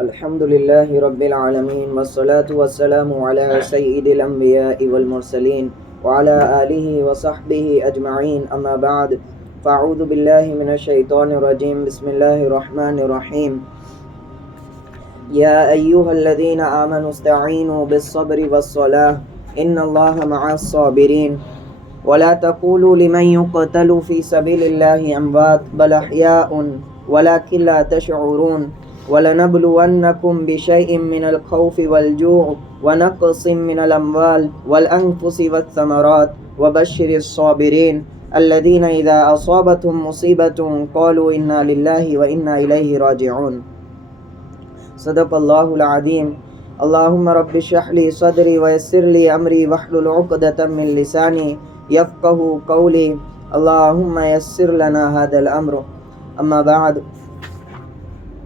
الحمد لله رب العالمين والصلاة والسلام على سيد الأنبياء والمرسلين وعلى آله وصحبه أجمعين أما بعد فأعوذ بالله من الشيطان الرجيم بسم الله الرحمن الرحيم يا أيها الذين آمنوا استعينوا بالصبر والصلاة إن الله مع الصابرين ولا تقولوا لمن يقتل في سبيل الله أموات بل أحياء ولكن لا تشعرون وَلَنَبْلُوَنَّكُمْ بِشَيْءٍ مِّنَ الْخَوْفِ وَالْجُوعِ وَنَقْصٍ مِّنَ الْأَمْوَالِ وَالْأَنفُسِ وَالثَّمَرَاتِ وَبَشِّرِ الصَّابِرِينَ الَّذِينَ إِذَا أَصَابَتْهُمْ مُصِيبَةٌ قَالُوا إِنَّا لِلَّهِ وَإِنَّا إِلَيْهِ راجعون. صدق اللہ العظیم. اللہم رب اشرح لي صدری ويسر لي امری واحلل عقدۃ من لسانی یفقہوا قولی. اللہم یسر لنا هذا الامر. اما بعد،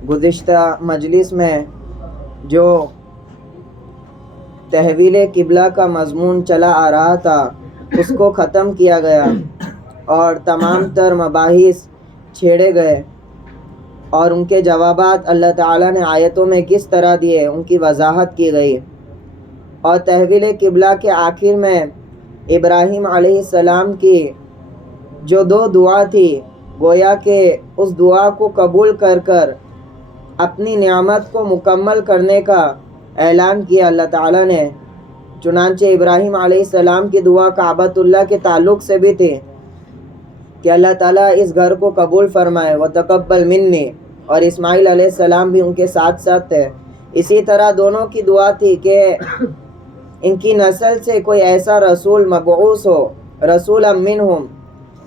گزشتہ مجلس میں جو تحویل قبلہ کا مضمون چلا آ رہا تھا اس کو ختم کیا گیا اور تمام تر مباحث چھیڑے گئے اور ان کے جوابات اللہ تعالیٰ نے آیتوں میں کس طرح دیے ان کی وضاحت کی گئی. اور تحویل قبلہ کے آخر میں ابراہیم علیہ السلام کی جو دو دعا تھی، گویا کہ اس دعا کو قبول کر کر اپنی نعمت کو مکمل کرنے کا اعلان کیا اللہ تعالیٰ نے. چنانچہ ابراہیم علیہ السلام کی دعا کعبۃ اللہ کے تعلق سے بھی تھی کہ اللہ تعالیٰ اس گھر کو قبول فرمائے وتقبل منی، اور اسماعیل علیہ السلام بھی ان کے ساتھ ساتھ تھے. اسی طرح دونوں کی دعا تھی کہ ان کی نسل سے کوئی ایسا رسول مبعوث ہو، رسولا منہم،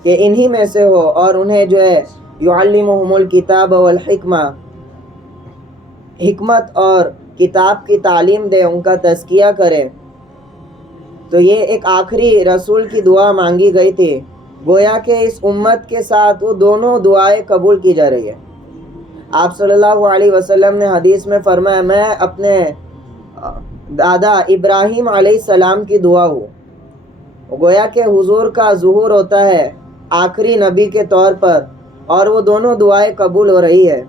کہ انہی میں سے ہو اور انہیں جو ہے یعلمہم الکتاب والحکمہ، حکمت اور کتاب کی تعلیم دے، ان کا تزکیہ کرے. تو یہ ایک آخری رسول کی دعا مانگی گئی تھی. گویا کہ اس امت کے ساتھ وہ دونوں دعائیں قبول کی جا رہی ہے. آپ صلی اللہ علیہ وسلم نے حدیث میں فرمایا، میں اپنے دادا ابراہیم علیہ السلام کی دعا ہوں. گویا کہ حضور کا ظہور ہوتا ہے آخری نبی کے طور پر اور وہ دونوں دعائیں قبول ہو رہی ہے.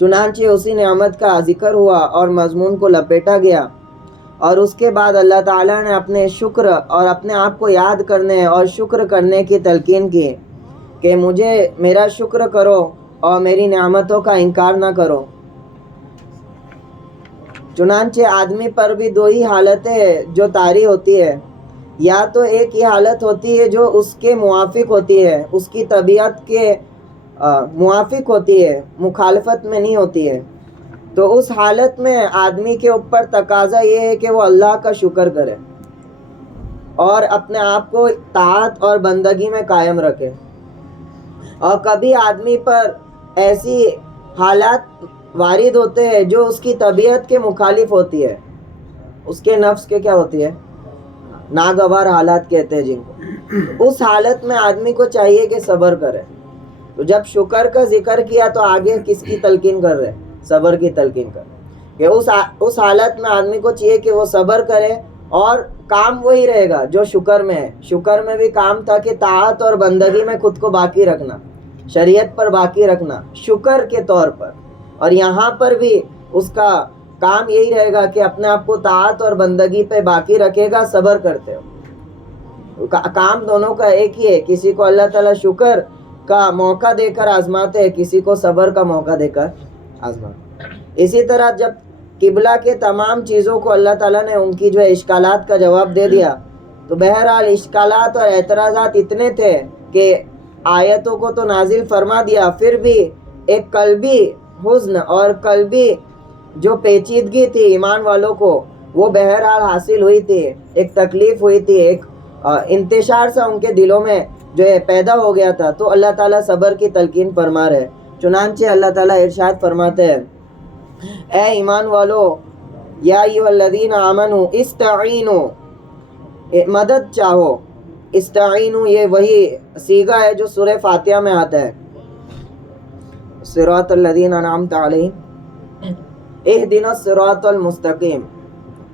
چنانچہ اسی نعمت کا ذکر ہوا اور مضمون کو لپیٹا گیا، اور اس کے بعد اللہ تعالیٰ نے اپنے شکر اور اپنے آپ کو یاد کرنے اور شکر کرنے کی تلقین کی کہ مجھے میرا شکر کرو اور میری نعمتوں کا انکار نہ کرو. چنانچہ آدمی پر بھی دو ہی حالتیں جو طاری ہوتی ہے، یا تو ایک ہی حالت ہوتی ہے جو اس کے موافق ہوتی ہے، اس کی طبیعت کے موافق ہوتی ہے، مخالفت میں نہیں ہوتی ہے. تو اس حالت میں آدمی کے اوپر تقاضا یہ ہے کہ وہ اللہ کا شکر کرے اور اپنے آپ کو طاعت اور بندگی میں قائم رکھے. اور کبھی آدمی پر ایسی حالات وارد ہوتے ہیں جو اس کی طبیعت کے مخالف ہوتی ہے، اس کے نفس کے کیا ہوتی ہے، ناگوار حالات کہتے ہیں جن کو. اس حالت میں آدمی کو چاہیے کہ صبر کرے. تو جب شکر کا ذکر کیا تو آگے کس کی تلقین کر رہے؟ صبر کی تلقین کر رہے کہ اس حالت میں آدمی کو چاہیے کہ وہ صبر کرے، اور کام وہی رہے گا جو شکر میں ہے. شکر میں بھی کام تھا کہ طاعت اور بندگی میں خود کو باقی رکھنا، شریعت پر باقی رکھنا شکر کے طور پر. اور یہاں پر بھی اس کا کام یہی رہے گا کہ اپنے آپ کو طاعت اور بندگی پہ باقی رکھے گا صبر کرتے ہو. کام دونوں کا ایک ہی ہے. کسی کو اللہ تعالیٰ شکر کا موقع دے کر آزماتے ہیں، کسی کو صبر کا موقع دے کر آزماتے. اسی طرح جب قبلہ کے تمام چیزوں کو اللہ تعالیٰ نے ان کی جو ہے اشکالات کا جواب دے دیا، تو بہرحال اشکالات اور اعتراضات اتنے تھے کہ آیتوں کو تو نازل فرما دیا، پھر بھی ایک قلبی حزن اور قلبی جو پیچیدگی تھی ایمان والوں کو وہ بہرحال حاصل ہوئی تھی. ایک تکلیف ہوئی تھی، ایک انتشار سا ان کے دلوں میں جو ہے پیدا ہو گیا تھا. تو اللہ تعالیٰ صبر کی تلقین فرما رہے. چنانچہ اللہ تعالیٰ ارشاد فرماتے ہیں، اے ایمان والو، یا ایھا الذین آمنوا استعینوا، مدد چاہو. استعینوا یہ وہی صیغہ ہے جو سورہ فاتحہ میں آتا ہے، صراط الذین انعمت علیہم اہدنا الصراط المستقیم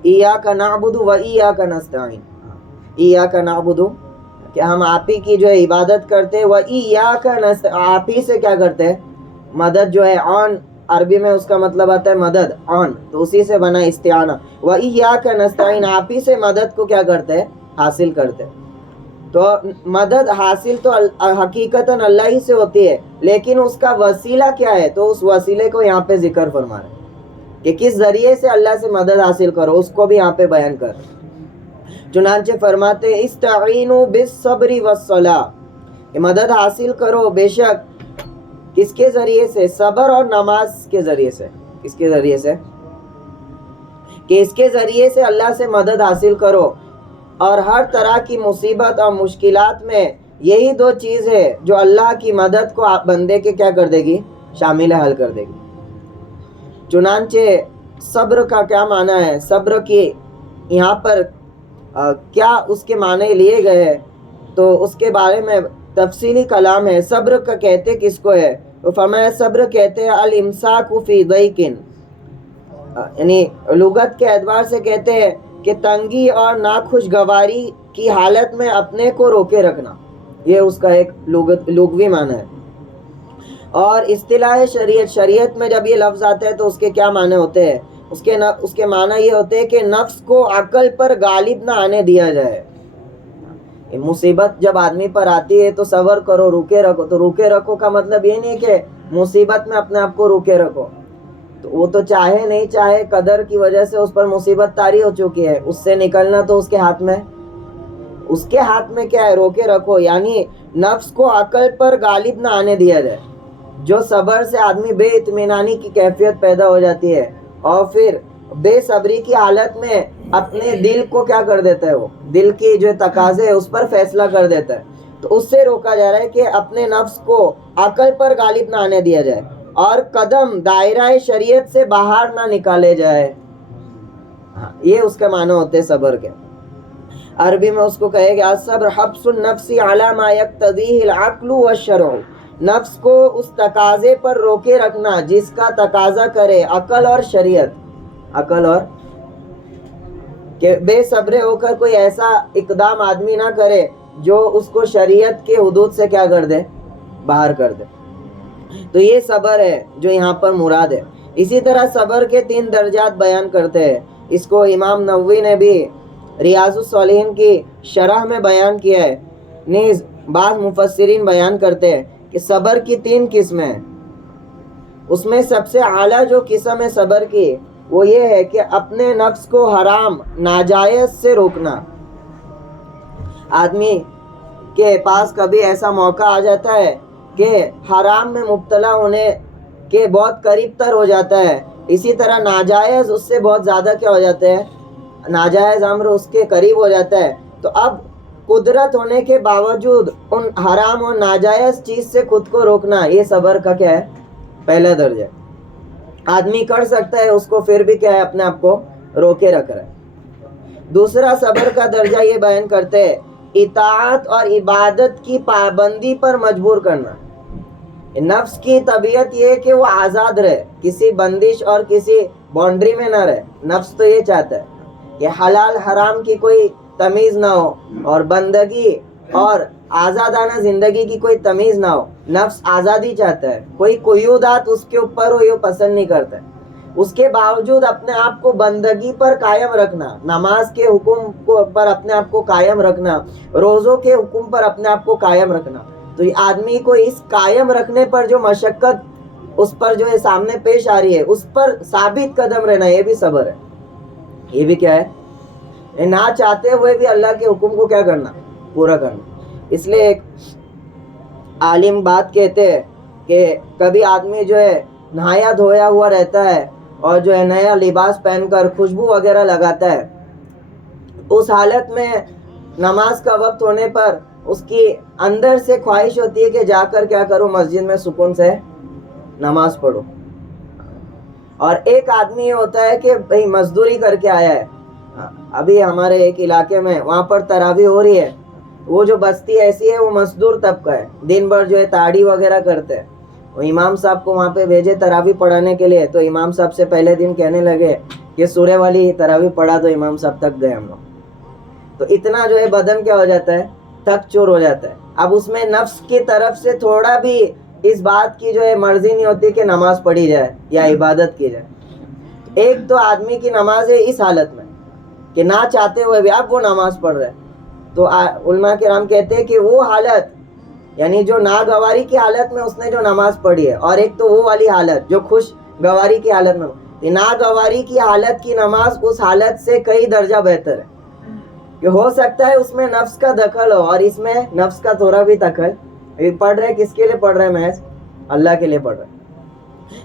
ایاک نعبد و ایاک نستعین. ایاک نعبد کہ ہم آپ ہی کی جو ہے عبادت کرتے، و ایاک نستعین، آپ ہی سے کیا کرتے ہیں، مدد جو ہے عون عربی میں اس کا مطلب آتا ہے مدد، عون، تو اسی سے بنا استعانہ۔ وَإِيَّاكَ نَسْتَعِينُ، آپ ہی سے مدد کو کیا کرتے ہیں؟ حاصل کرتے ہیں۔ تو مدد حاصل تو حقیقتاً اللہ ہی سے ہوتی ہے، لیکن اس کا وسیلہ کیا ہے؟ تو اس وسیلے کو یہاں پہ ذکر فرما رہے ہیں کہ کس ذریعے سے اللہ سے مدد حاصل کرو، اس کو بھی یہاں پہ بیان کر رہے ہیں۔ چنانچہ فرماتے ہیں استعینوا بالصبر والصلاۃ، کہ مدد حاصل کرو بے شک کس کے ذریعے سے؟ صبر اور نماز کے ذریعے سے۔ کس کے ذریعے سے؟ کہ اس کے ذریعے سے اللہ سے مدد حاصل کرو، اور ہر طرح کی مصیبت اور مشکلات میں یہی دو چیز ہے جو اللہ کی مدد کو بندے کے کیا کر دے گی؟ شامل حل کر دے گی۔ چنانچہ صبر کا کیا معنی ہے؟ صبر کی یہاں پر کیا اس کے معنی لیے گئے ہیں، تو اس کے بارے میں تفصیلی کلام ہے۔ صبر کا کہتے کس کو ہے؟ تو فرمایا صبر کہتے ہیں الامساک فی ضیق، یعنی لغت کے اعتبار سے کہتے ہیں کہ تنگی اور ناخوشگواری کی حالت میں اپنے کو روکے رکھنا، یہ اس کا ایک لغوی معنی ہے۔ اور اصطلاح شریعت میں جب یہ لفظ آتا ہے تو اس کے کیا معنی ہوتے ہیں؟ اس کے معنی یہ ہوتے ہیں کہ نفس کو عقل پر غالب نہ آنے دیا جائے۔ مصیبت جب آدمی پر آتی ہے تو صبر کرو، روکے رکھو، تو روکے رکھو کا مطلب یہ نہیں کہ مصیبت میں اپنے آپ کو روکے رکھو، تو وہ تو چاہے نہیں چاہے قدر کی وجہ سے اس پر مصیبت طاری ہو چکی ہے، اس سے نکلنا تو اس کے ہاتھ میں، اس کے ہاتھ میں کیا ہے؟ روکے رکھو، یعنی نفس کو عقل پر غالب نہ آنے دیا جائے۔ جو صبر سے آدمی بے اطمینانی کی کیفیت پیدا ہو جاتی ہے، اور پھر بے صبری کی حالت میں اپنے دل کو کیا کر دیتا ہے؟ وہ دل کی جو تقاضے ہے اس پر فیصلہ کر دیتا ہے، تو اس سے روکا جا رہا ہے کہ اپنے نفس کو عقل پر غالب نہ آنے دیا جائے، اور قدم دائرہ شریعت سے باہر نہ نکالے جائے۔ یہ اس کے معنی ہوتے ہیں صبر کے۔ عربی میں اس کو کہے گا الصبر حبس النفس علی ما یقتضیہ العقل والشرع، نفس کو اس تقاضے پر روکے رکھنا جس کا تقاضا کرے عقل اور شریعت۔ عقل اور کہ بے صبر ہو کر کوئی ایسا اقدام آدمی نہ کرے جو اس کو شریعت کے حدود سے کیا کر دے؟ باہر کر دے۔ تو یہ صبر ہے جو یہاں پر مراد ہے۔ اسی طرح صبر کے 3 درجات بیان کرتے ہیں، اس کو امام نووی نے بھی ریاض الصالحین کی شرح میں بیان کیا ہے، نیز بعض مفسرین بیان کرتے ہیں کہ صبر کی 3 قسمیں ہیں۔ اس میں سب سے اعلیٰ جو قسم ہے صبر کی وہ یہ ہے کہ اپنے نفس کو حرام ناجائز سے روکنا۔ آدمی کے پاس کبھی ایسا موقع آ جاتا ہے کہ حرام میں مبتلا ہونے کے بہت قریب تر ہو جاتا ہے، اسی طرح ناجائز اس سے بہت زیادہ کیا ہو جاتے ہیں؟ ناجائز امر اس کے قریب ہو جاتا ہے، تو اب قدرت ہونے کے باوجود ان حرام اور ناجائز چیز سے خود کو روکنا، یہ صبر کا کیا ہے؟ پہلا درجہ۔ آدمی کر سکتا ہے اس کو، پھر بھی کیا ہے؟ اپنے آپ کو روکے رکھ رہا ہے۔ دوسرا صبر کا درجہ یہ بیان کرتے ہیں اطاعت اور عبادت کی پابندی پر مجبور کرنا۔ نفس کی طبیعت یہ ہے کہ وہ آزاد رہے، کسی بندش اور کسی باؤنڈری میں نہ رہے۔ نفس تو یہ چاہتا ہے کہ حلال حرام کی کوئی تمیز نہ ہو، اور بندگی اور آزادانہ زندگی کی کوئی تمیز نہ ہو۔ نفس آزادی چاہتا ہے، کوئی قیودات اس کے اوپر ہو یہ پسند نہیں کرتا ہے۔ اس کے باوجود اپنے آپ کو بندگی پر قائم رکھنا، نماز کے حکم پر اپنے آپ کو قائم رکھنا، روزوں کے حکم پر اپنے آپ کو قائم رکھنا، تو یہ آدمی کو اس قائم رکھنے پر جو مشقت اس پر جو ہے سامنے پیش آ رہی ہے، اس پر ثابت قدم رہنا، یہ بھی صبر ہے۔ یہ بھی کیا ہے؟ نہ چاہتے ہوئے بھی اللہ کے حکم کو کیا کرنا؟ پورا کرنا۔ اس لیے ایک عالم بات کہتے ہیں کہ کبھی آدمی جو ہے نہایا دھویا ہوا رہتا ہے اور جو ہے نیا لباس پہن کر خوشبو وغیرہ لگاتا ہے، اس حالت میں نماز کا وقت ہونے پر اس کی اندر سے خواہش ہوتی ہے کہ جا کر کیا کروں؟ مسجد میں سکون سے نماز پڑھو۔ اور ایک آدمی یہ ہوتا ہے کہ بھئی مزدوری کر کے آیا ہے، ابھی ہمارے ایک علاقے میں وہاں پر تراویح ہو رہی ہے، وہ جو بستی ایسی ہے وہ مزدور طبقہ ہے، دن بھر جو ہے تاڑی وغیرہ کرتے ہیں۔ وہ امام صاحب کو وہاں پہ بھیجے تراویح پڑھانے کے لیے، تو امام صاحب سے پہلے دن کہنے لگے کہ سورہ والی تراویح پڑھا، تو امام صاحب تک گئے ہم لوگ۔ تو اتنا جو ہے بدن کیا ہو جاتا ہے؟ تھک چور ہو جاتا ہے۔ اب اس میں نفس کی طرف سے تھوڑا بھی اس بات کی جو ہے مرضی نہیں ہوتی کہ نماز پڑھی جائے یا عبادت کی جائے. ایک تو آدمی کی نماز ہے اس حالت میں کہ نہ چاہتے ہوئے بھی اب وہ نماز پڑھ رہے, تو علماء کرام کہتے ہیں کہ وہ حالت یعنی جو ناگواری کی حالت میں اس نے جو نماز پڑھی ہے, اور ایک تو وہ والی حالت جو خوش گواری کی حالت میں. ناگواری کی حالت کی نماز اس حالت سے کئی درجہ بہتر ہے کہ ہو سکتا ہے اس میں نفس کا دخل ہو, اور اس میں نفس کا تھوڑا بھی دخل. پڑھ رہے کس کے لیے پڑھ رہے محض اللہ کے لیے پڑھ رہے.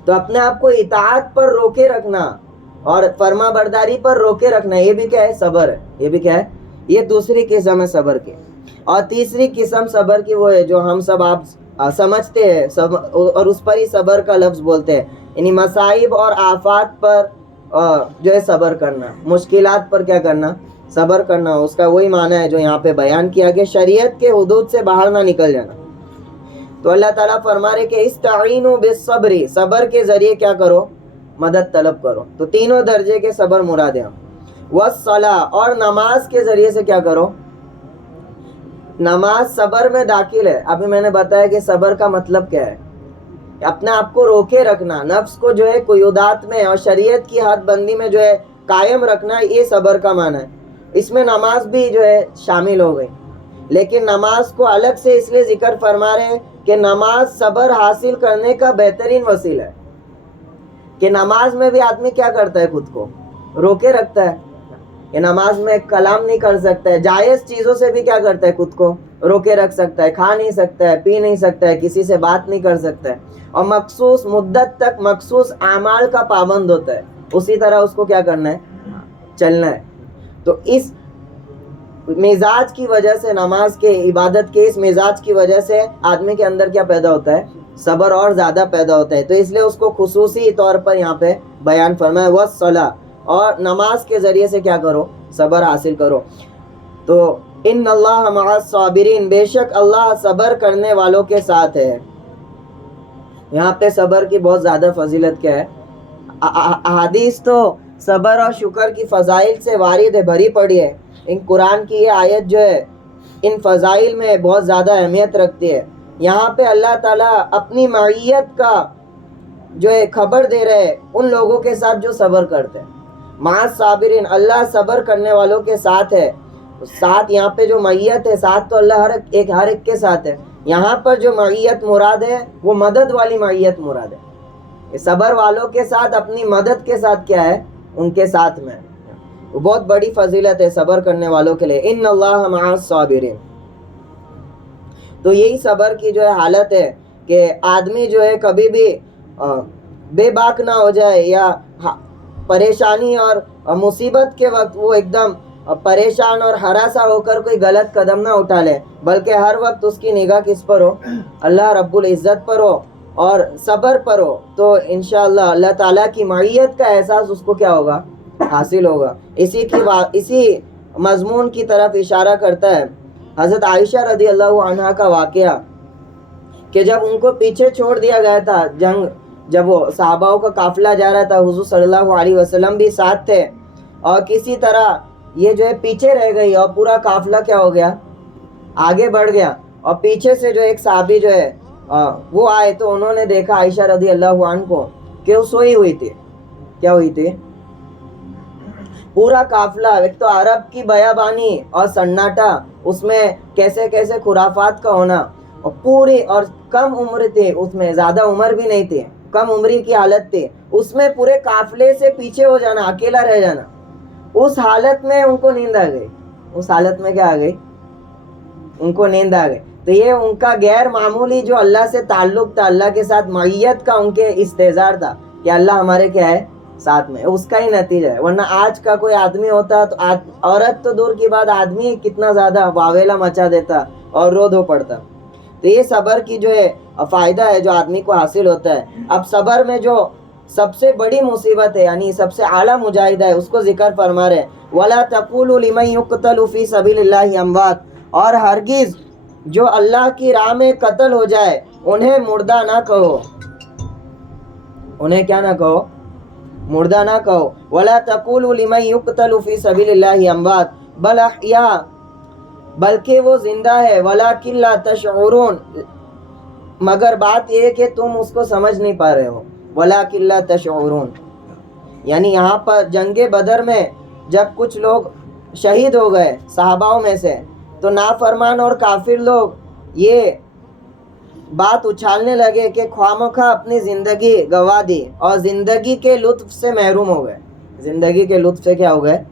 تو اپنے آپ کو اطاعت پر روکے رکھنا اور فرما برداری پر روکے رکھنا, یہ بھی کیا ہے؟ صبر ہے. یہ بھی کیا ہے؟ یہ دوسری قسم ہے صبر کی. اور تیسری قسم صبر کی وہ ہے جو ہم سب آپ سمجھتے ہیں اور اس پر ہی صبر کا لفظ بولتے ہیں, یعنی مصائب اور آفات پر جو ہے صبر کرنا, مشکلات پر کیا کرنا؟ صبر کرنا. اس کا وہی معنی ہے جو یہاں پہ بیان کیا کہ شریعت کے حدود سے باہر نہ نکل جانا. تو اللہ تعالیٰ فرما رہے کہ استعینوا بالصبر, صبر کے ذریعے کیا کرو؟ مدد طلب کرو. تو تینوں درجے کے صبر مراد ہیں. والصلاۃ, اور نماز کے ذریعے سے کیا کرو؟ نماز صبر میں داخل ہے. ابھی میں نے بتایا کہ صبر کا مطلب کیا ہے, اپنے آپ کو روکے رکھنا, نفس کو جو ہے قیودات میں اور شریعت کی حد بندی میں جو ہے قائم رکھنا, یہ صبر کا معنی ہے. اس میں نماز بھی جو ہے شامل ہو گئی, لیکن نماز کو الگ سے اس لیے ذکر فرما رہے ہیں کہ نماز صبر حاصل کرنے کا بہترین وسیلہ ہے. کہ نماز میں بھی آدمی کیا کرتا ہے؟ خود کو روکے رکھتا ہے. کہ نماز میں کلام نہیں کر سکتا ہے, جائز چیزوں سے بھی کیا کرتا ہے؟ خود کو روکے رکھ سکتا ہے. کھا نہیں سکتا ہے, پی نہیں سکتا ہے, کسی سے بات نہیں کر سکتا ہے, اور مخصوص مدت تک مخصوص اعمال کا پابند ہوتا ہے. اسی طرح اس کو کیا کرنا ہے؟ چلنا ہے. تو اس مزاج کی وجہ سے, نماز کے عبادت کے اس مزاج کی وجہ سے آدمی کے اندر کیا پیدا ہوتا ہے؟ صبر اور زیادہ پیدا ہوتا ہے. تو اس لیے اس کو خصوصی طور پر یہاں پہ بیان فرمایا والصلاۃ, اور نماز کے ذریعے سے کیا کرو؟ صبر حاصل کرو. تو ان اللہ مع الصابرین, بے شک اللہ صبر کرنے والوں کے ساتھ ہے. یہاں پہ صبر کی بہت زیادہ فضیلت کیا ہے؟ احادیث تو صبر اور شکر کی فضائل سے وارد ہے, بھری پڑی ہے. ان قرآن کی یہ آیت جو ہے ان فضائل میں بہت زیادہ اہمیت رکھتی ہے. یہاں پہ اللہ تعالیٰ اپنی معیت کا جو ہے خبر دے رہے ہیں ان لوگوں کے ساتھ جو صبر کرتے ہیں. مع الصابرین, اللہ صبر کرنے والوں کے ساتھ ہے. ساتھ یہاں پہ جو معیت ہے, ساتھ تو اللہ ہر ایک کے ساتھ ہے. یہاں پر جو معیت مراد ہے وہ مدد والی معیت مراد ہے. صبر والوں کے ساتھ اپنی مدد کے ساتھ کیا ہے؟ ان کے ساتھ میں. وہ بہت بڑی فضیلت ہے صبر کرنے والوں کے لیے. ان اللہ مع الصابرین. تو یہی صبر کی جو ہے حالت ہے کہ آدمی جو ہے کبھی بھی بے باک نہ ہو جائے, یا پریشانی اور مصیبت کے وقت وہ ایک دم پریشان اور ہراسا ہو کر کوئی غلط قدم نہ اٹھا لے, بلکہ ہر وقت اس کی نگاہ کس پر ہو؟ اللہ رب العزت پر ہو اور صبر پر ہو. تو انشاءاللہ اللہ تعالیٰ کی معیت کا احساس اس کو کیا ہوگا؟ حاصل ہوگا. اسی مضمون کی طرف اشارہ کرتا ہے حضرت عائشہ رضی اللہ عنہا کا واقعہ کہ جب ان کو پیچھے چھوڑ دیا گیا تھا جنگ, جب وہ صحاباؤں کا قافلہ جا رہا تھا, حضور صلی اللہ علیہ وسلم بھی ساتھ تھے, اور کسی طرح یہ جو ہے پیچھے رہ گئی اور پورا قافلہ کیا ہو گیا؟ آگے بڑھ گیا. اور پیچھے سے جو ایک صحابی جو ہے وہ آئے, تو انہوں نے دیکھا عائشہ رضی اللہ عنہ کو کہ وہ سوئی ہوئی تھی. کیا ہوئی تھی؟ پورا قافلہ, ایک تو عرب کی بیابانی اور سناٹا, اس میں کیسے کیسے خرافات کا ہونا, اور پوری اور کم عمر تھی, اس میں زیادہ عمر بھی نہیں تھی, کم عمری کی حالت تھی, اس میں پورے قافلے سے پیچھے ہو جانا, اکیلا رہ جانا. اس حالت میں ان کو نیند آ گئی. اس حالت میں کیا آ گئی؟ ان کو نیند آ گئی. تو یہ ان کا غیر معمولی جو اللہ سے تعلق تھا, اللہ کے ساتھ معیت کا ان کے استحضار تھا کہ اللہ ہمارے کیا ہے؟ ساتھ میں. اس کا ہی نتیجہ ہے. ورنہ آج کا کوئی آدمی ہوتا تو عورت تو دور کی بات, آدمی کتنا زیادہ واویلا مچا دیتا اور رو دھو پڑتا. تو یہ صبر کی جو ہے فائدہ ہے جو آدمی کو حاصل ہوتا ہے. اب صبر میں جو سب سے بڑی مصیبت ہے, یعنی سب سے اعلیٰ مجاہدہ ہے, اس کو ذکر فرما رہے ہیں وَلَا تَقُولُوا لِمَنْ يُقْتَلُ فِي سَبِيلِ اللَّهِ أَمْوَاتٌ, اور ہرگز جو اللہ کی راہ میں قتل ہو جائے انہیں مردہ نہ کہو. انہیں کیا نہ کہو؟ مردہ نہ کہو. وَلَا تَقُولُوا لِمَنْ يُقْتَلُ فِي سَبِيلِ اللَّهِ أَمْوَاتٌ بَلْ أَحْيَاءٌ, بلکہ وہ زندہ ہے. وَلَكِنْ لَا تَشْعُرُونَ, مگر بات یہ ہے کہ تم اس کو سمجھ نہیں پا رہے ہو. وَلَٰكِن لَا تَشْعُرُونَ. یعنی یہاں پر جنگ بدر میں جب کچھ لوگ شہید ہو گئے صحاباؤں میں سے، تو نافرمان اور کافر لوگ یہ بات اچھالنے لگے کہ خوامخواہ اپنی زندگی گوا دی اور زندگی کے لطف سے محروم ہو گئے. زندگی کے لطف سے کیا ہو گئے؟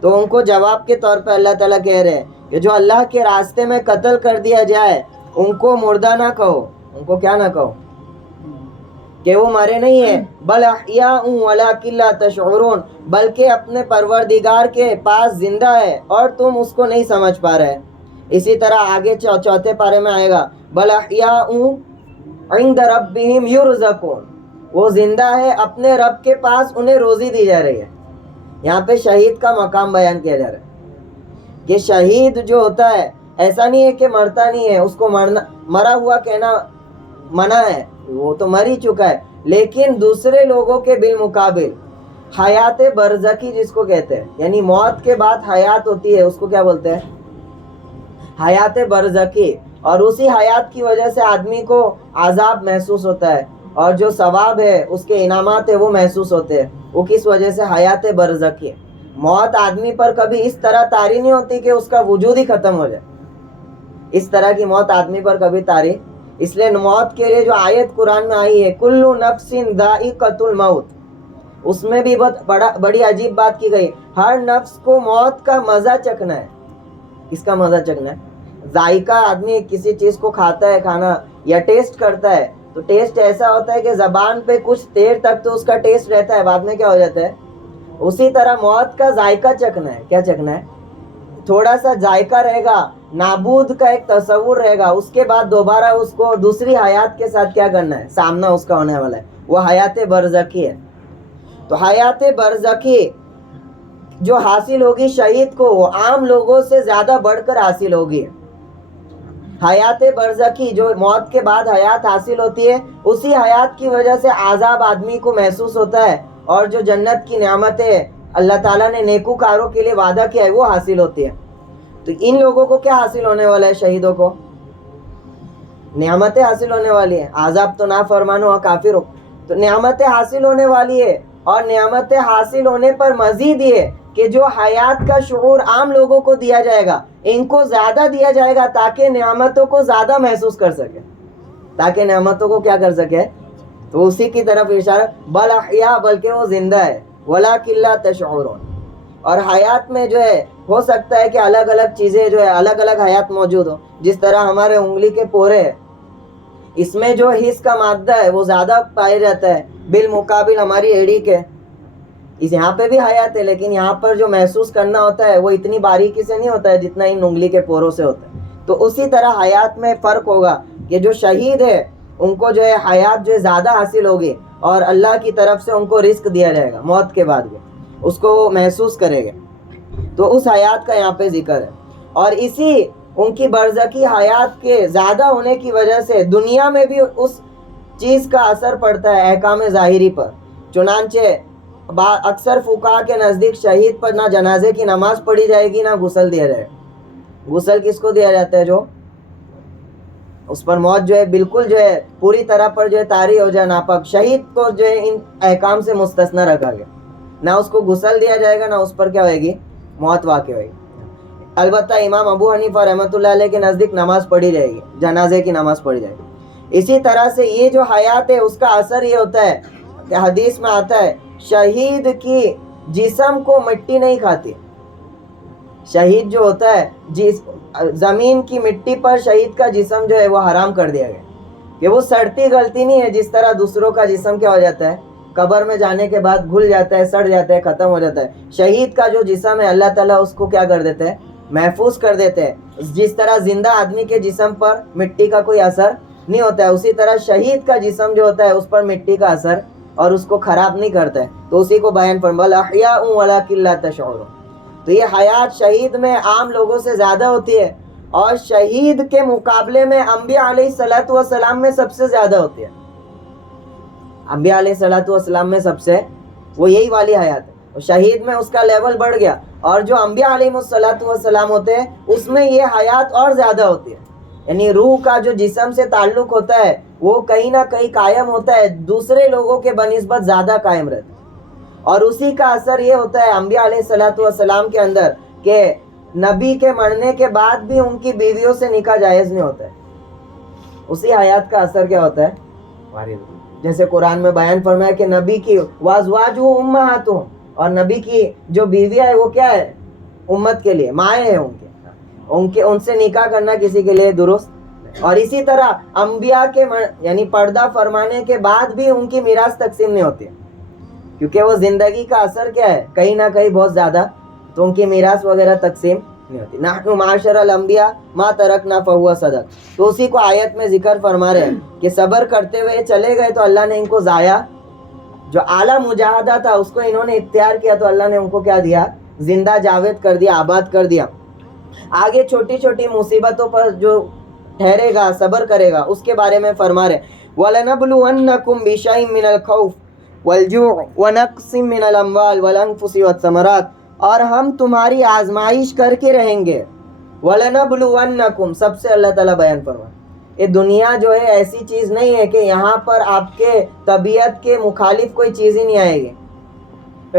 تو ان کو جواب کے طور پہ اللہ تعالیٰ کہہ رہے ہیں کہ جو اللہ کے راستے میں قتل کر دیا جائے ان کو مردہ نہ کہو. ان کو کیا نہ کہو؟ کہ وہ مرے نہیں ہیں. بل احیاء ولکن لا تشعرون. بلکہ اپنے پروردگار کے پاس زندہ ہے اور تم اس کو نہیں سمجھ پا رہے. اسی طرح آگے چوتھے پارے میں آئے گا بل احیاء عند ربہم یرزقون. وہ زندہ ہے، اپنے رب کے پاس انہیں روزی دی جا رہی ہے. یہاں پہ شہید کا مقام بیان کیا جا رہا ہے کہ شہید جو ہوتا ہے ایسا نہیں ہے کہ مرتا نہیں ہے، اس کو مرا ہوا کہنا منع ہے، وہ تو مر ہی چکا ہے. لیکن دوسرے لوگوں کے بالمقابل حیات برزخی جس کو کہتے ہیں، یعنی موت کے بعد حیات ہوتی ہے، اس کو کیا بولتے ہیں؟ حیات برزخی. اور اسی حیات کی وجہ سے آدمی کو عذاب محسوس ہوتا ہے اور جو ثواب ہے اس کے انعامات ہیں وہ محسوس ہوتے ہیں. وہ کس وجہ سے؟ حیات برزخی. موت آدمی پر کبھی اس طرح طاری نہیں ہوتی کہ اس کا وجود ہی ختم ہو جائے. اس طرح کی موت آدمی پر کبھی طاری. اس لیے موت کے لیے جو آیت قرآن میں آئی ہے کل نفس ذائقۃ الموت، اس میں بھی بہت بڑی عجیب بات کی گئی. ہر نفس کو موت کا مزہ چکھنا ہے. کس کا مزہ چکھنا ہے؟ ذائقہ. آدمی کسی چیز کو کھاتا ہے، کھانا یا ٹیسٹ کرتا ہے، تو ٹیسٹ ایسا ہوتا ہے کہ زبان پہ کچھ دیر تک تو اس کا ٹیسٹ رہتا ہے، بعد میں کیا ہو جاتا ہے؟ اسی طرح موت کا ذائقہ چکھنا ہے. کیا چکھنا ہے؟ تھوڑا سا ذائقہ رہے گا، نابود کا ایک تصور رہے گا، اس کے بعد دوبارہ اس کو دوسری حیات کے ساتھ کیا کرنا ہے؟ سامنا اس کا ہونے والا ہے. وہ حیات برزخی ہے. تو حیات برزخی جو حاصل ہوگی شہید کو وہ عام لوگوں سے زیادہ بڑھ کر حاصل ہوگی. حیات برزخی جو موت کے بعد حیات حاصل ہوتی ہے، اسی حیات کی وجہ سے عذاب آدمی کو محسوس ہوتا ہے اور جو جنت کی نعمتیں اللہ تعالیٰ نے نیکوکاروں کے لیے وعدہ کیا ہے وہ حاصل ہوتی ہے. تو ان لوگوں کو کیا حاصل ہونے والا ہے؟ شہیدوں کو نعمتیں حاصل ہونے والی ہیں. عذاب تو نافرمانوں اور کافروں. تو نعمتیں حاصل ہونے والی ہے اور نعمتیں حاصل ہونے پر مزید یہ کہ جو حیات کا شعور عام لوگوں کو دیا جائے گا ان کو زیادہ دیا جائے گا تاکہ نعمتوں کو زیادہ محسوس کر سکے، تاکہ نعمتوں کو کیا کر سکے. تو اسی کی طرف اشارہ بل احیاء، بلکہ وہ زندہ ہے. وَلَٰكِن لَا تَشْعُرُونَ. اور حیات میں جو ہے ہو سکتا ہے کہ الگ الگ چیزیں جو ہے الگ الگ حیات موجود ہو. جس طرح ہمارے انگلی کے پورے ہیں، اس میں جو حس کا مادہ ہے وہ زیادہ پایا جاتا ہے بالمقابل ہماری ایڑی کے. اس یہاں پہ بھی حیات ہے لیکن یہاں پر جو محسوس کرنا ہوتا ہے وہ اتنی باریکی سے نہیں ہوتا ہے جتنا ان انگلی کے پوروں سے ہوتا ہے. تو اسی طرح حیات میں فرق ہوگا کہ جو شہید ہے ان کو جو ہے حیات جو ہے زیادہ حاصل ہوگی اور اللہ کی طرف سے ان کو رزق دیا جائے گا موت کے بعد بھی، اس کو وہ محسوس کرے گا. تو اس حیات کا یہاں پہ ذکر ہے. اور اسی ان کی برزخی حیات کے زیادہ ہونے کی وجہ سے دنیا میں بھی اس چیز کا اثر پڑتا ہے احکام ظاہری پر. چنانچہ اکثر فقہا کے نزدیک شہید پر نہ جنازے کی نماز پڑھی جائے گی نہ غسل دیا جائے گا. غسل کس کو دیا جاتا ہے؟ جو اس پر موت جو ہے بالکل جو ہے پوری طرح پر جو ہے طاری ہو جائے ناپاک، شہید کو جو ہے ان احکام سے مستثنی رکھا گیا. نہ اس کو غسل دیا جائے گا نہ اس پر کیا ہوئے گی؟ موت واقع ہوئے گی. البتہ امام ابو حنیفہ رحمۃ اللہ علیہ کے نزدیک نماز پڑھی جائے گی، جنازے کی نماز پڑھی جائے گی. اسی طرح سے یہ جو حیات ہے اس کا اثر یہ ہوتا ہے کہ حدیث میں آتا ہے شہید کی جسم کو مٹی نہیں کھاتی. شہید جو ہوتا ہے زمین کی مٹی پر شہید کا جسم جو ہے وہ حرام کر دیا گیا کہ وہ سڑتی گلتی نہیں ہے جس طرح دوسروں کا جسم کیا ہو جاتا ہے قبر میں جانے کے بعد گھل جاتا ہے، سڑ جاتا ہے، ختم ہو جاتا ہے. شہید کا جو جسم ہے اللہ تعالیٰ اس کو کیا کر دیتے ہیں؟ محفوظ کر دیتے ہیں. جس طرح زندہ آدمی کے جسم پر مٹی کا کوئی اثر نہیں ہوتا ہے اسی طرح شہید کا جسم جو ہوتا ہے اس پر مٹی کا اثر اور اس کو خراب نہیں کرتا ہے. تو اسی کو بیان فرمایا بل احیاء ولکن لا تشعرون. تو یہ حیات شہید میں عام لوگوں سے زیادہ ہوتی ہے اور شہید کے مقابلے میں انبیاء علیہ الصلوۃ والسلام میں سب سے زیادہ ہوتی ہے. انبیاء علیہ الصلوۃ والسلام میں سب سے وہ یہی والی حیات ہے. شہید میں اس کا لیول بڑھ گیا اور جو انبیاء علیہ الصلوۃ والسلام ہوتے ہیں اس میں یہ حیات اور زیادہ ہوتی ہے. یعنی روح کا جو جسم سے تعلق ہوتا ہے وہ کہیں نہ کہیں قائم ہوتا ہے، دوسرے لوگوں کے بنسبت زیادہ قائم رہتا ہے. اور اسی کا اثر یہ ہوتا ہے انبیاء علیہ الصلوۃ والسلام کے اندر کہ نبی کے مرنے کے بعد بھی ان کی بیویوں سے نکاح جائز نہیں ہوتا ہے. اسی آیات کا اثر کیا ہوتا ہے؟ جیسے قرآن میں بیان فرمایا کہ نبی کی وازواجہ امہاتہم، اور نبی کی جو بیویاں ہے وہ کیا ہے؟ امت کے لیے مائیں ہیں ان کے ان سے نکاح کرنا کسی کے لیے درست. اور اسی طرح انبیاء کے یعنی پردہ فرمانے کے بعد بھی ان کی میراث تقسیم نہیں ہوتی، کیونکہ وہ زندگی کا اثر کیا ہے کہیں نہ کہیں بہت زیادہ، تو ان کی میراث وغیرہ تقسیم نہیں ہوتی. نحن معاشر الانبیاء ما ترکنا فہو صدق. تو اسی کو آیت میں ذکر فرما رہے ہیں کہ صبر کرتے ہوئے چلے گئے تو اللہ نے ان کو ضائع، جو اعلیٰ مجاہدہ تھا اس کو انہوں نے اختیار کیا تو اللہ نے ان کو کیا دیا؟ زندہ جاوید کر دیا، آباد کر دیا. آگے چھوٹی چھوٹی مصیبتوں پر جو ٹھہرے گا، صبر کرے گا، اس کے بارے میں فرما رہے وَلَنَبْلُوَنَّكُمْ بِشَيْءٍ مِّنَ الْخَوْفِ وَالْجُوعِ وَنَقْصٍ مِّنَ الْأَمْوَالِ وَالْأَنفُسِ وَالثَّمَرَاتِ، اور ہم تمہاری آزمائش کر کے رہیں گے. وَلَنَبْلُوَنَّكُمْ، سب سے اللہ تعالیٰ بیان فرمائے یہ دنیا جو ہے ایسی چیز نہیں ہے کہ یہاں پر آپ کے طبیعت کے مخالف کوئی چیز ہی نہیں آئے گی.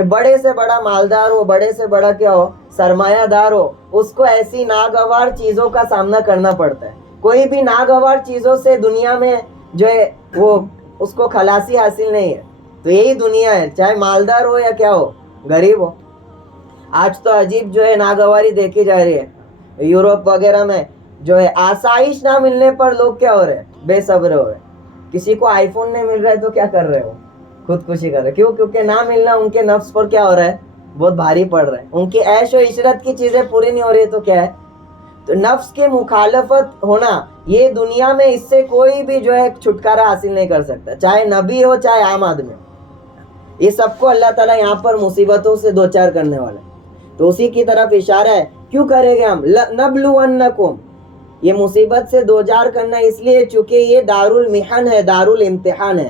بڑے سے بڑا مالدار ہو، بڑے سے بڑا کیا ہو، سرمایہ دار ہو، اس کو ایسی ناگوار چیزوں کا سامنا کرنا پڑتا ہے. کوئی بھی ناگوار چیزوں سے دنیا میں جو ہے وہ اس کو خلاصی حاصل نہیں ہے. تو یہی دنیا ہے، چاہے مالدار ہو یا کیا ہو، غریب ہو. آج تو عجیب جو ہے ناگواری دیکھی جا رہی ہے یورپ وغیرہ میں، جو ہے آسائش نہ ملنے پر لوگ کیا ہو رہے ہیں؟ بے صبر ہو رہے ہیں. کسی کو آئی فون نہیں مل رہا ہے تو کیا کر رہے ہو؟ خودکشی کر رہے. کیوں؟ کیونکہ نہ ملنا ان کے نفس پر کیا ہو رہا ہے؟ بہت بھاری پڑ رہا ہے. ان کی عیش و عشرت کی چیزیں پوری نہیں ہو رہی ہے تو کیا ہے؟ تو نفس کے مخالفت ہونا، یہ دنیا میں اس سے کوئی بھی جو ہے چھٹکارا حاصل نہیں کر سکتا، چاہے نبی ہو چاہے عام آدمی ہو. یہ سب کو اللہ تعالیٰ یہاں پر مصیبتوں سے دوچار کرنے والا ہے. تو اسی کی طرف اشارہ ہے. کیوں کریں گے ہم؟ نبلونکم، یہ مصیبت سے دوچار کرنا اس لیے چونکہ یہ دارالمحن ہے، دارالامتحان ہے.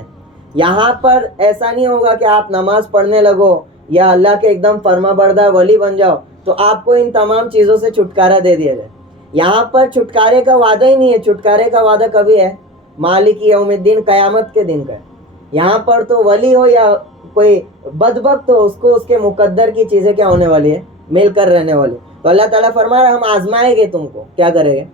یہاں پر ایسا نہیں ہوگا کہ آپ نماز پڑھنے لگو یا اللہ کے ایک دم فرما بردار ولی بن جاؤ تو آپ کو ان تمام چیزوں سے چھٹکارا دے دیا جائے. یہاں پر چھٹکارے کا وعدہ ہی نہیں ہے. چھٹکارے کا وعدہ کبھی ہے؟ مالک یوم الدین، قیامت کے دن کا ہے. یہاں پر تو ولی ہو یا کوئی بدبخت ہو، اس کو اس کے مقدر کی چیزیں کیا ہونے والی ہے؟ مل کر رہنے والی. تو اللہ تعالیٰ فرما رہا ہے ہم آزمائیں گے تم کو. کیا کریں گے؟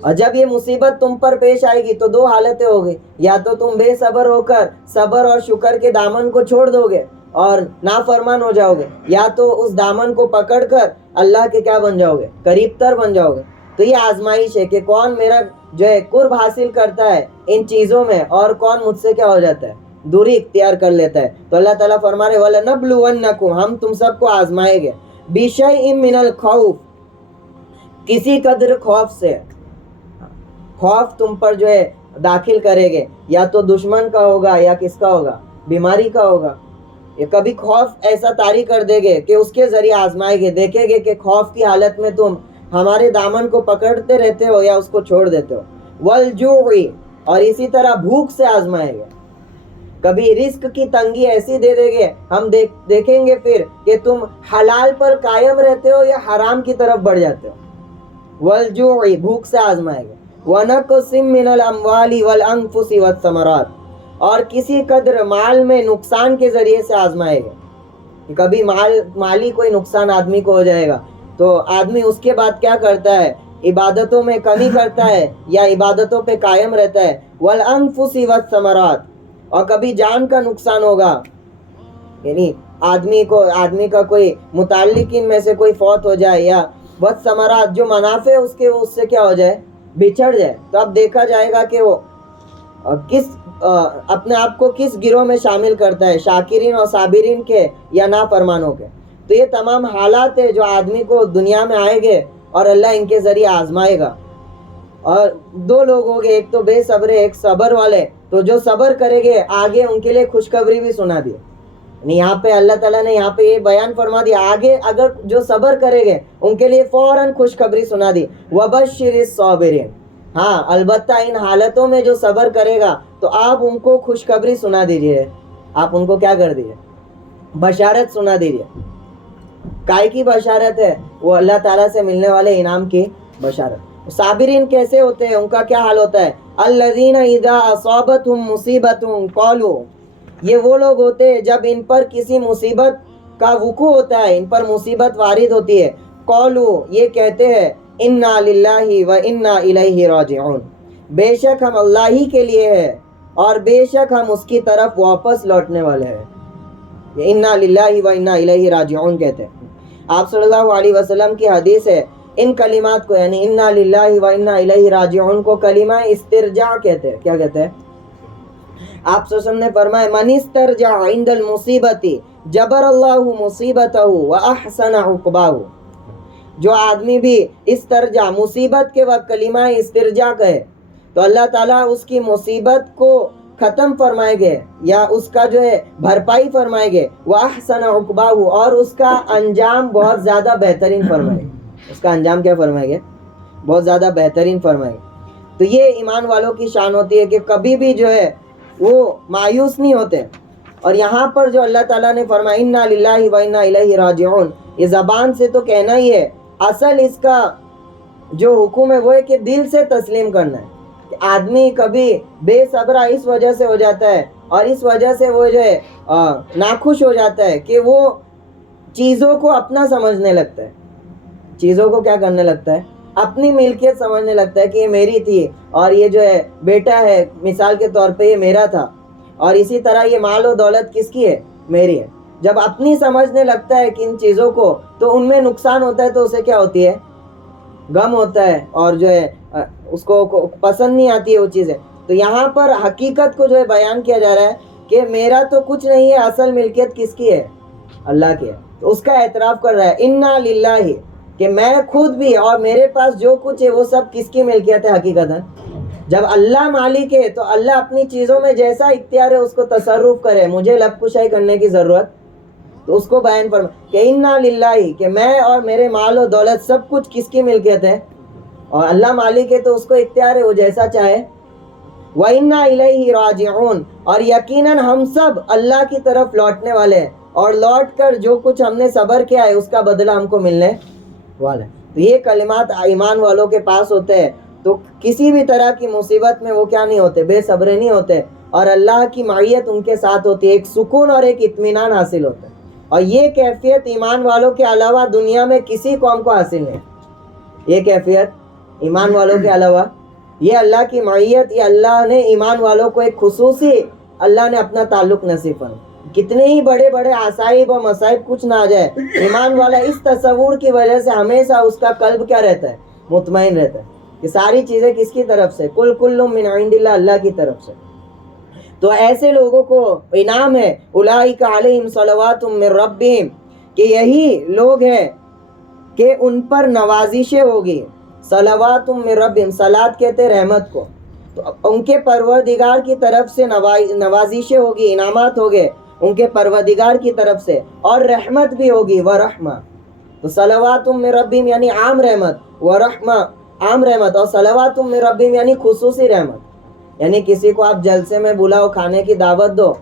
اور جب یہ مصیبت تم پر پیش آئے گی تو دو حالتیں ہوگی. یا تو تم بے صبر ہو کر صبر اور شکر کے دامن کو چھوڑ دو گے اور نافرمان ہو جاؤ گے، یا تو اس دامن کو پکڑ کر اللہ کے کیا بن جاؤ گے؟ قریب تر بن جاؤ گے. تو یہ آزمائش ہے کہ کون میرا جو ہے قرب حاصل کرتا ہے ان چیزوں میں اور کون مجھ سے کیا ہو جاتا ہے؟ دوری اختیار کر لیتا ہے. تو اللہ تعالیٰ فرما رہے وَلَنَبْلُوَنَّكُمْ، ہم تم سب کو آزمائیں گے. بِشَيْءٍ مِّنَ الْخَوْفِ، کسی قدر خوف سے. خوف تم پر جو ہے داخل کرے گے، یا تو دشمن کا ہوگا یا کس کا ہوگا؟ بیماری کا ہوگا. یہ کبھی خوف ایسا طاری کر دے گے کہ اس کے ذریعے آزمائے گے. دیکھیں گے کہ خوف کی حالت میں تم ہمارے دامن کو پکڑتے رہتے ہو یا اس کو چھوڑ دیتے ہو. والجوع، اور اسی طرح بھوک سے آزمائیں گے. کبھی رزق کی تنگی ایسی دے دے گے، ہم دیکھیں گے پھر کہ تم حلال پر قائم رہتے ہو یا حرام کی طرف بڑھ جاتے ہو. والجوع، بھوک سے آزمائیں گے. وَنَقْصٍ مِّنَ الْأَمْوَالِ وَالْأَنفُسِ وَالثَّمَرَاتِ، اور کسی قدر مال میں نقصان کے ذریعے سے آزمائے گا. کبھی مالی کوئی نقصان آدمی کو ہو جائے گا تو آدمی اس کے بعد کیا کرتا ہے؟ عبادتوں میں کمی کرتا ہے یا عبادتوں پہ قائم رہتا ہے. وَالْأَنفُسِ وَالثَّمَرَاتِ، اور کبھی جان کا نقصان ہوگا، یعنی آدمی کا کوئی متعلقین میں سے کوئی فوت ہو جائے، یا وَالثَّمَرَاتِ، جو منافع اس کے وہ اس سے کیا ہو جائے؟ بچھڑ جائے. تو اب دیکھا جائے گا کہ وہ اپنے آپ کو کس گروہ میں شامل کرتا ہے، شاکرین اور صابرین کے یا نافرمانوں کے. تو یہ تمام حالات ہیں جو آدمی کو دنیا میں آئیں گے اور اللہ ان کے ذریعے آزمائے گا. اور دو لوگ ہوں گے، ایک تو بے صبر، ایک صبر والے. تو جو صبر کریں گے آگے ان کے لیے خوشخبری بھی سنا دی. یہاں پہ اللہ تعالیٰ نے یہاں پہ یہ بیان فرما دیا، آگے اگر جو صبر کریں گے ان کے لیے فوراً خوشخبری سنا دی. وَبَشِّرِ الصَّابِرِينَ، ہاں البتہ ان حالتوں میں جو صبر کرے گا تو آپ ان کو خوشخبری سنا دیجئے. آپ ان کو کیا کر دیجئے؟ بشارت سنا دیجئے. کائے کی بشارت ہے؟ وہ اللہ تعالیٰ سے ملنے والے انعام کی بشارت. صابرین کیسے ہوتے ہیں؟ ان کا کیا حال ہوتا ہے؟ الذین اذا اصابتهم مصیبت قالوا، یہ وہ لوگ ہوتے ہیں جب ان پر کسی مصیبت کا وقوع ہوتا ہے، ان پر مصیبت وارد ہوتی ہے، قالوا یہ کہتے ہیں انا للہ و انا الیہ راجعون، بے شک ہم اللہ ہی کے لیے ہے اور بے شک ہم اس کی طرف واپس لوٹنے والے ہیں. یہ انا للہ و انا الیہ راجعون کہتے ہیں. آپ صلی اللہ علیہ وسلم کی حدیث ہے، ان کلمات کو یعنی انا للہ و انا الیہ راجعون کو کلمہ استرجاع کہتے ہیں. کیا کہتے ہیں؟ آپ صلی اللہ علیہ وسلم نے فرمایا من استرجع عند المصیبت جبر اللہ مصیبتہ واحسن عقباہ. جو آدمی بھی استرجع مصیبت کے وقت کلمہ استرجاع کہے تو اللہ تعالیٰ اس کی مصیبت کو ختم فرمائے گے یا اس کا جو ہے بھرپائی فرمائے گے، وَأَحْسَنَ عُقْبَاهُ اور اس کا انجام بہت زیادہ بہترین فرمائے گے. اس کا انجام کیا فرمائے گے؟ بہت زیادہ بہترین فرمائے گے. تو یہ ایمان والوں کی شان ہوتی ہے کہ کبھی بھی جو ہے وہ مایوس نہیں ہوتے. اور یہاں پر جو اللہ تعالیٰ نے فرمایا اِنَّا لِلَّهِ وَإِنَّا إِلَيْهِ راجعون، یہ زبان سے تو کہنا ہی ہے، اصل اس کا جو حکم ہے وہ ہے کہ دل سے تسلیم کرنا ہے. آدمی کبھی بے صبرہ اس وجہ سے ہو جاتا ہے اور اس وجہ سے وہ جو ہے ناخوش ہو جاتا ہے کہ وہ چیزوں کو اپنا سمجھنے لگتا ہے. چیزوں کو کیا کرنے لگتا ہے؟ اپنی ملکیت سمجھنے لگتا ہے کہ یہ میری تھی اور یہ جو ہے بیٹا ہے مثال کے طور پہ یہ میرا تھا، اور اسی طرح یہ مال و دولت کس کی ہے؟ میری ہے. جب اپنی سمجھنے لگتا ہے کہ ان چیزوں کو تو ان میں نقصان ہوتا ہے تو اسے کیا ہوتی ہے؟ غم ہوتا ہے اور جو ہے اس کو پسند نہیں آتی ہے وہ چیزیں. تو یہاں پر حقیقت کو جو ہے بیان کیا جا رہا ہے کہ میرا تو کچھ نہیں ہے، اصل ملکیت کس کی ہے؟ اللہ کی ہے. تو اس کا اعتراف کر رہا ہے انا للہ، کہ میں خود بھی اور میرے پاس جو کچھ ہے وہ سب کس کی ملکیت ہے حقیقت ہے؟ جب اللہ مالک ہے تو اللہ اپنی چیزوں میں جیسا اختیار ہے اس کو تصرف کرے، مجھے لب کشائی کرنے کی ضرورت. تو اس کو بیان فرما کہ انا للہ، کہ میں اور میرے مال و دولت سب کچھ کس کی ملکیت ہے؟ اور اللہ مالک ہے تو اس کو اختیار ہے وہ جیسا چاہے. وَإِنَّا إِلَيْهِ رَاجِعُونَ اور یقیناً ہم سب اللہ کی طرف لوٹنے والے ہیں اور لوٹ کر جو کچھ ہم نے صبر کیا ہے اس کا بدلہ ہم کو ملنے والا ہے. تو یہ کلمات ایمان والوں کے پاس ہوتے ہیں تو کسی بھی طرح کی مصیبت میں وہ کیا نہیں ہوتے؟ بے صبرے نہیں ہوتے، اور اللہ کی معیت ان کے ساتھ ہوتی ہے، ایک سکون اور ایک اطمینان حاصل ہوتا ہے. اور یہ کیفیت ایمان والوں کے علاوہ دنیا میں کسی قوم کو حاصل نہیں. یہ کیفیت ایمان والوں کے علاوہ، یہ اللہ کی معیت، یہ اللہ نے ایمان والوں کو ایک خصوصی اللہ نے اپنا تعلق نصیب فرمایا. کتنے ہی بڑے بڑے عصائب و مصائب کچھ نہ آ جائے، ایمان والا اس تصور کی وجہ سے ہمیشہ اس کا قلب کیا رہتا ہے؟ مطمئن رہتا ہے کہ ساری چیزیں کس کی طرف سے؟ کل من عند اللہ، اللہ کی طرف سے. تو ایسے لوگوں کو انعام ہے اولئک علیہم صلوات من ربہم، کہ یہی لوگ ہیں کہ ان پر نوازشیں ہوگی. صلوات من ربہم، صلات کہتے ہیں رحمت کو، تو ان کے پروردگار کی طرف سے نوازشیں ہوگی، انعامات ہوگے ان کے پروردگار کی طرف سے، اور رحمت بھی ہوگی ورحمہ. تو صلوات من ربہم یعنی عام رحمت، ورحمہ عام رحمت، اور صلوات من ربہم یعنی خصوصی رحمت. یعنی کسی کو آپ جلسے میں بلاؤ، کھانے کی دعوت دو،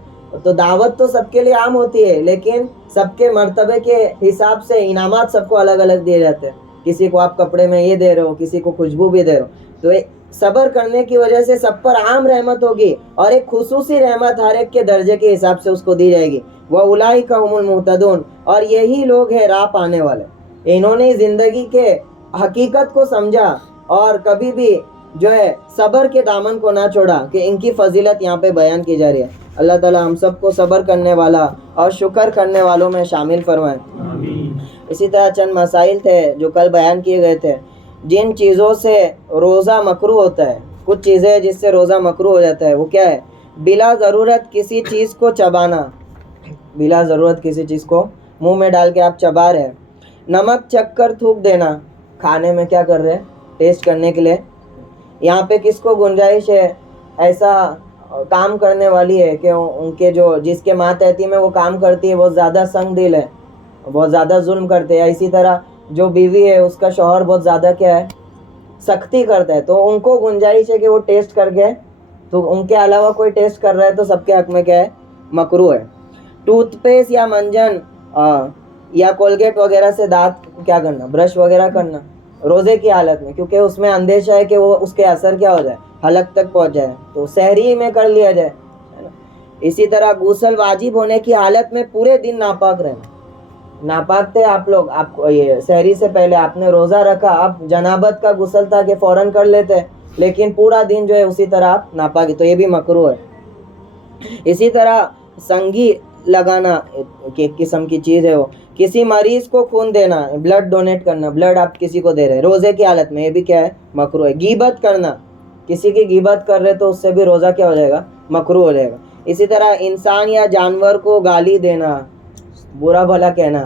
تو دعوت تو سب کے لیے عام ہوتی ہے لیکن سب کے مرتبے کے حساب سے انعامات سب کو الگ الگ دیے جاتے ہیں. کسی کو آپ کپڑے میں یہ دے رہے ہو، کسی کو خوشبو بھی دے رہے ہو. تو صبر کرنے کی وجہ سے سب پر عام رحمت ہوگی اور ایک خصوصی رحمت ہر ایک کے درجے کے حساب سے اس کو دی جائے گی. وَأُولَئِكَ هُمُ الْمُهْتَدُونَ اور یہی لوگ ہیں راہ پانے والے. انہوں نے زندگی کے حقیقت کو سمجھا اور کبھی بھی جو ہے صبر کے دامن کو نہ چھوڑا، کہ ان کی فضیلت یہاں پہ بیان کی جا رہی ہے. اللہ تعالی ہم سب کو صبر کرنے والا اور شکر کرنے والوں میں شامل فرمائے. اسی طرح چند مسائل تھے جو کل بیان کیے گئے تھے. جن چیزوں سے روزہ مکروہ ہوتا ہے، کچھ چیزیں جس سے روزہ مکروہ ہو جاتا ہے، وہ کیا ہے؟ بلا ضرورت کسی چیز کو چبانا، بلا ضرورت کسی چیز کو منہ میں ڈال کے آپ چبا رہے، نمک چکھ کر تھوک دینا، کھانے میں کیا کر رہے؟ ٹیسٹ کرنے کے لیے. یہاں پہ کس کو گنجائش ہے ایسا کام کرنے والی ہے کہ ان کے جس کے ماتحتی میں وہ کام کرتی ہے وہ زیادہ سنگ دل ہے، بہت زیادہ ظلم کرتے ہیں. اسی طرح جو بیوی ہے اس کا شوہر بہت زیادہ کیا ہے؟ سختی کرتا ہے. تو ان کو گنجائش ہے کہ وہ ٹیسٹ کر کے، تو ان کے علاوہ کوئی ٹیسٹ کر رہا ہے تو سب کے حق میں کیا ہے؟ مکروہ ہے. ٹوتھ پیسٹ یا منجن یا کولگیٹ وغیرہ سے دانت کیا کرنا؟ برش وغیرہ کرنا، روزے کی حالت میں، کیونکہ اس میں اندیشہ ہے کہ وہ اس کے اثر کیا ہو جائے، حلق تک پہنچ جائے، تو سحری میں کر لیا جائے. اسی طرح غسل واجب ہونے کی حالت میں پورے دن ناپاک رہنا. ناپاک تھے آپ لوگ، آپ یہ سحری سے پہلے آپ نے روزہ رکھا، اب جنابت کا غسل تھا کہ فوراً کر لیتے، لیکن پورا دن جو ہے اسی طرح آپ ناپاک، تو یہ بھی مکروہ ہے. اسی طرح سنگی لگانا ایک قسم کی چیز ہے، وہ کسی مریض کو خون دینا، بلڈ ڈونیٹ کرنا، بلڈ آپ کسی کو دے رہے روزے کی حالت میں، یہ بھی کیا ہے، مکروہ ہے. غیبت کرنا، کسی کی غیبت کر رہے تو اس سے بھی روزہ کیا ہو جائے گا، مکروہ ہو جائے گا. اسی طرح انسان یا جانور کو گالی دینا، برا بھلا کہنا.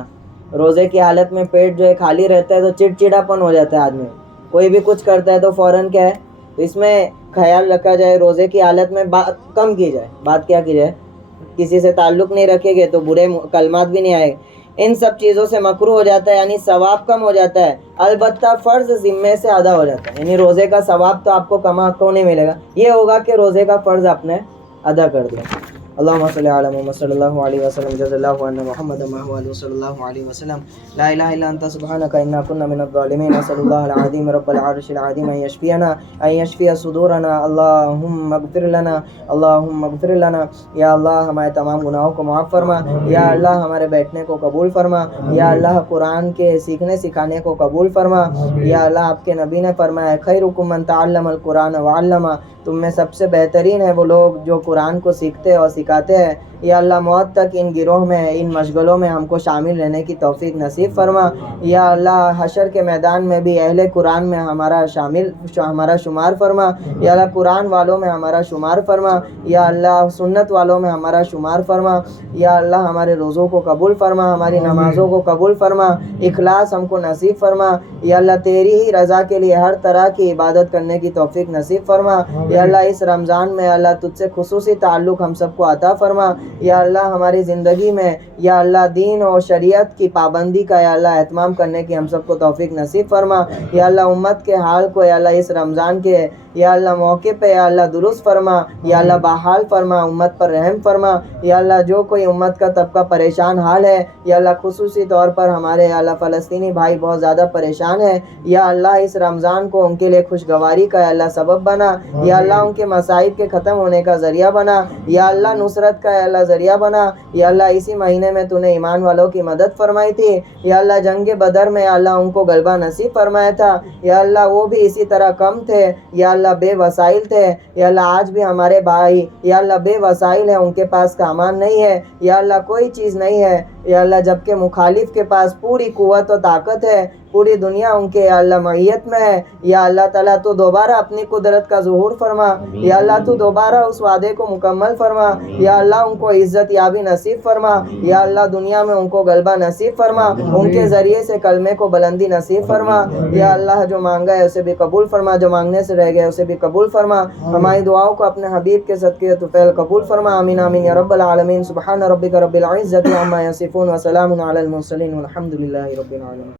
روزے کی حالت میں پیٹ جو ہے خالی رہتا ہے تو چڑچڑاپن ہو جاتا ہے آدمی، کوئی بھی کچھ کرتا ہے تو فوراً کیا ہے، تو اس میں خیال رکھا جائے روزے کی حالت میں بات کم کی جائے. بات کیا کی جائے، کسی سے تعلق نہیں رکھے گے تو برے کلمات بھی نہیں آئے. ان سب چیزوں سے مکروہ ہو جاتا ہے، یعنی ثواب کم ہو جاتا ہے. البتہ فرض ذمے سے ادا ہو جاتا ہے، یعنی روزے کا ثواب تو آپ کو کما کو نہیں ملے گا، یہ ہوگا کہ روزے کا فرض آپ نے ادا کر دیا. اللہم صلی علی محمد صلی اللہ علیہ وسلم، جزا اللہ عنا محمد صلی اللہ علیہ وسلم. لا الہ الا انت سبحانک انا کنا من الظالمین. اسأل اللہ العظیم رب العرش العظیم ان یشفینا، ان یشفی صدورنا. اللہم اغفر لنا، اللہم اغفر لنا. یا اللہ ہمارے تمام گناہوں کو معاف فرما. یا اللہ ہمارے بیٹھنے کو قبول فرما. یا اللہ قرآن کے سیکھنے سکھانے کو قبول فرما. یا اللہ آپ کے نبی نے فرمایا خیرکم من تعلم القرآن وعلمہ، تم میں سب سے بہترین ہے وہ لوگ جو قرآن کو سیکھتے اور سکھاتے ہیں. یا اللہ موت تک ان گروہ میں، ان مشغلوں میں ہم کو شامل رہنے کی توفیق نصیب فرما. یا اللہ حشر کے میدان میں بھی اہل قرآن میں ہمارا شمار فرما. یا اللہ قرآن والوں میں ہمارا شمار فرما. یا اللہ سنت والوں میں ہمارا شمار فرما. یا اللہ ہمارے روزوں کو قبول فرما، ہماری نمازوں کو قبول فرما، اخلاص ہم کو نصیب فرما. یا اللہ تیری ہی رضا کے لیے ہر طرح کی عبادت کرنے کی توفیق نصیب فرما. یا اللہ اس رمضان میں اللہ تجھ سے خصوصی تعلق ہم سب کو عطا فرما. یا اللہ ہماری زندگی میں یا اللہ دین اور شریعت کی پابندی کا یا اللہ اہتمام کرنے کی ہم سب کو توفیق نصیب فرما. یا اللہ امت کے حال کو یا اللہ اس رمضان کے یا اللہ موقع پہ یا اللہ درست فرما. یا اللہ بحال فرما، امت پر رحم فرما. یا اللہ جو کوئی امت کا طبقہ پریشان حال ہے یا اللہ خصوصی طور پر ہمارے یا اللہ فلسطینی بھائی بہت زیادہ پریشان ہیں، یا اللہ اس رمضان کو ان کے لیے خوشگواری کا یا اللہ سبب بنا. یا اللہ ان کے مصائب کے ختم ہونے کا ذریعہ بنا. یا اللہ نصرت کا یا اللہ ذریعہ بنا. یا اللہ اسی مہینے میں تو نے ایمان والوں کی مدد فرمائی تھی. یا اللہ جنگ بدر میں یا اللہ ان کو غلبہ نصیب فرمایا تھا. یا اللہ وہ بھی اسی طرح کم تھے، یا اللہ بے وسائل تھے. یا اللہ آج بھی ہمارے بھائی یا اللہ بے وسائل ہیں، ان کے پاس سامان نہیں ہے، یا اللہ کوئی چیز نہیں ہے. یا اللہ جبکہ مخالف کے پاس پوری قوت و طاقت ہے، پوری دنیا ان کے یا اللہ معیت میں ہے. یا اللہ تعالیٰ تو دوبارہ اپنی قدرت کا ظہور فرما. یا اللہ تو دوبارہ اس وعدے کو مکمل فرما. یا اللہ ان کو عزت یابی نصیب فرما. یا اللہ دنیا میں ان کو غلبہ نصیب فرما، ان کے ذریعے سے کلمے کو بلندی نصیب فرما. یا اللہ جو مانگا ہے اسے بھی قبول فرما، جو مانگنے سے رہ گئے اسے بھی قبول فرما. ہماری دعاؤں کو اپنے حبیب کے صدقے طفیل قبول فرما. آمین آمین یا رب العالمین. سبحان ربک رب العزت عما یصفون وسلام علی المرسلین والحمد للہ رب العالمین.